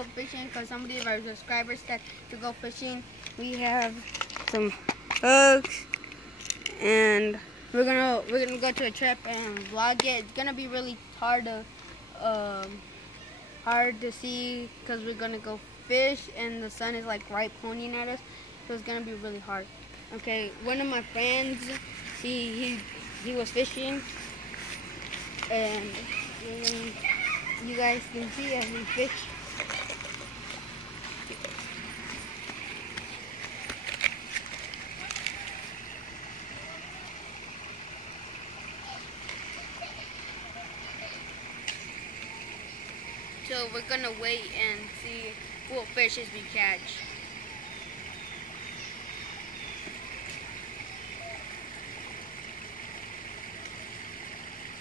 go fishing because somebody of our subscribers said to go fishing. We have some hooks, and we're gonna go to a trip and vlog it. It's gonna be really hard to see because we're gonna go fish and the sun is like right pointing at us, so it's gonna be really hard. Okay, one of my friends, he was fishing, and you guys can see as we fish. So we're gonna wait and see what fishes we catch.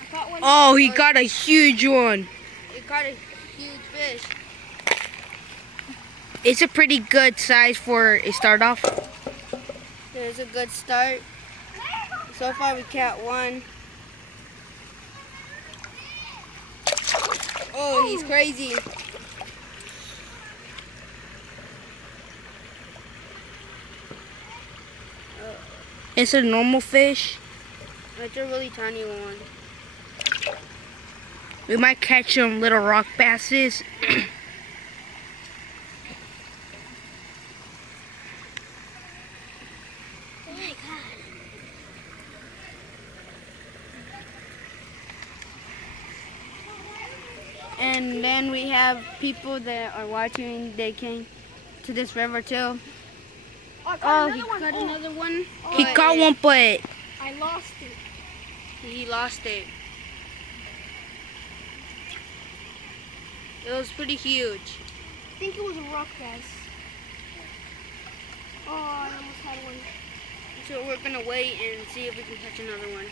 I caught one. Oh, he got a huge one. He caught a huge fish. It's a pretty good size for a start off. There's a good start. So far we caught one. Oh, he's crazy. It's a normal fish. It's a really tiny one. We might catch some little rock basses. Oh my God. And then we have people that are watching. They came to this river too. Oh, he caught another one. He caught one, but I lost it. He lost it. It was pretty huge. I think it was a rock bass. Oh, I almost had one. So we're gonna wait and see if we can catch another one.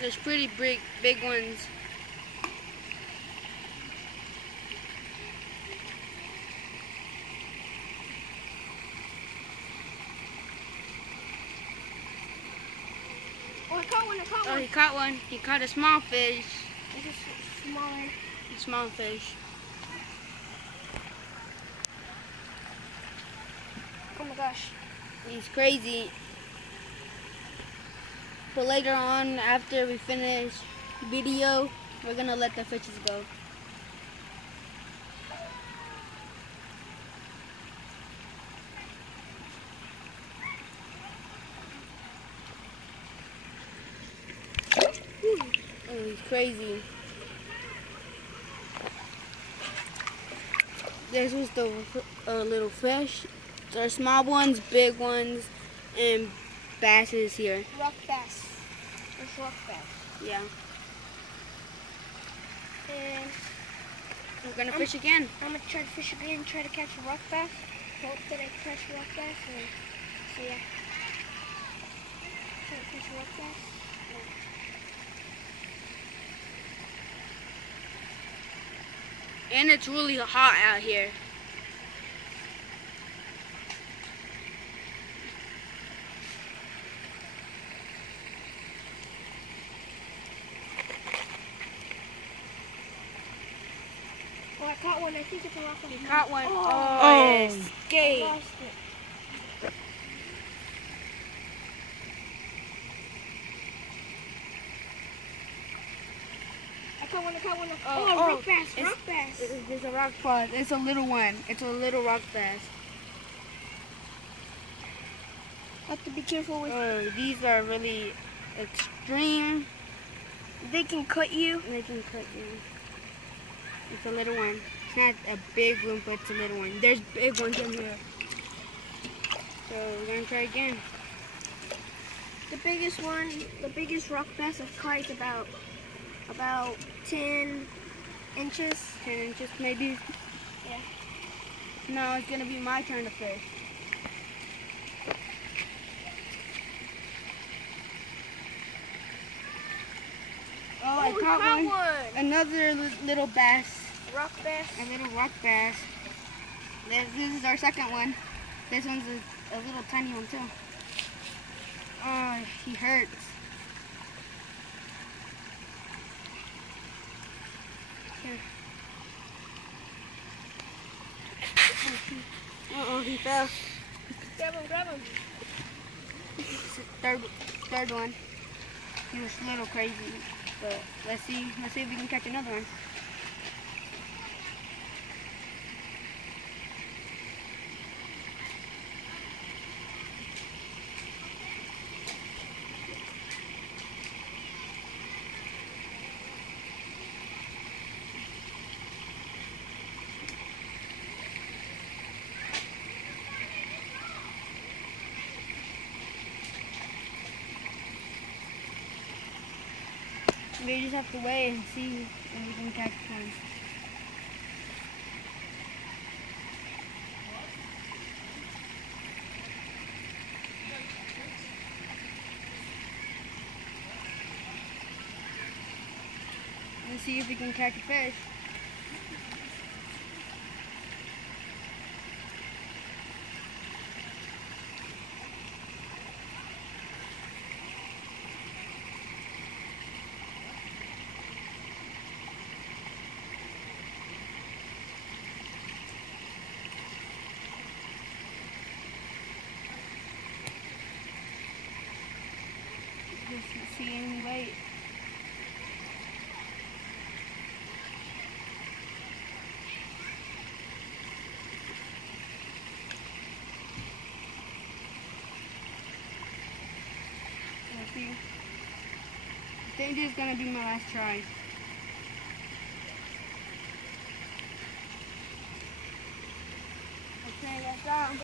There's pretty big ones. Oh, I caught one. Oh, he caught one. He caught a small fish. It's just smaller. A small fish. Oh my gosh. He's crazy. But later on, after we finish video, we're gonna let the fishes go. Oh, he's crazy. This was the little fish. There's small ones, big ones, and basses here. Rock bass. There's rock bass. Yeah. And We're gonna fish again. I'm gonna try to fish again, try to catch a rock bass. Hope that I catch a rock bass. And so yeah. Try to catch a rock bass. And it's really hot out here. Oh, I caught one. I think it's a rock bass. You caught one. Oh, Oh. It I escaped. lost it. I caught one. Oh, rock bass. It's- Rock bass. There's a rock bass. It's a little one. It's a little rock bass. I have to be careful with. Oh, these are really extreme. They can cut you. They can cut you. It's a little one. It's not a big one, but it's a little one. There's big ones in here. So we're gonna try again. The biggest one, the biggest rock bass I've caught is about 10 inches. 10 inches maybe. Yeah. Now it's gonna be my turn to fish. Oh, I we caught caught one. one. Another little bass. Rock bass. A little rock bass. This is our second one. This one's a little tiny one too. Oh, he hurts. he fell. Grab him, grab him. Third one. He was a little crazy, but let's see if we can catch another one. We just have to wait and see if we can catch one. Let's see if we can catch a fish. Just see any bait. Let's see. I think this is gonna be my last try. Okay, that's all.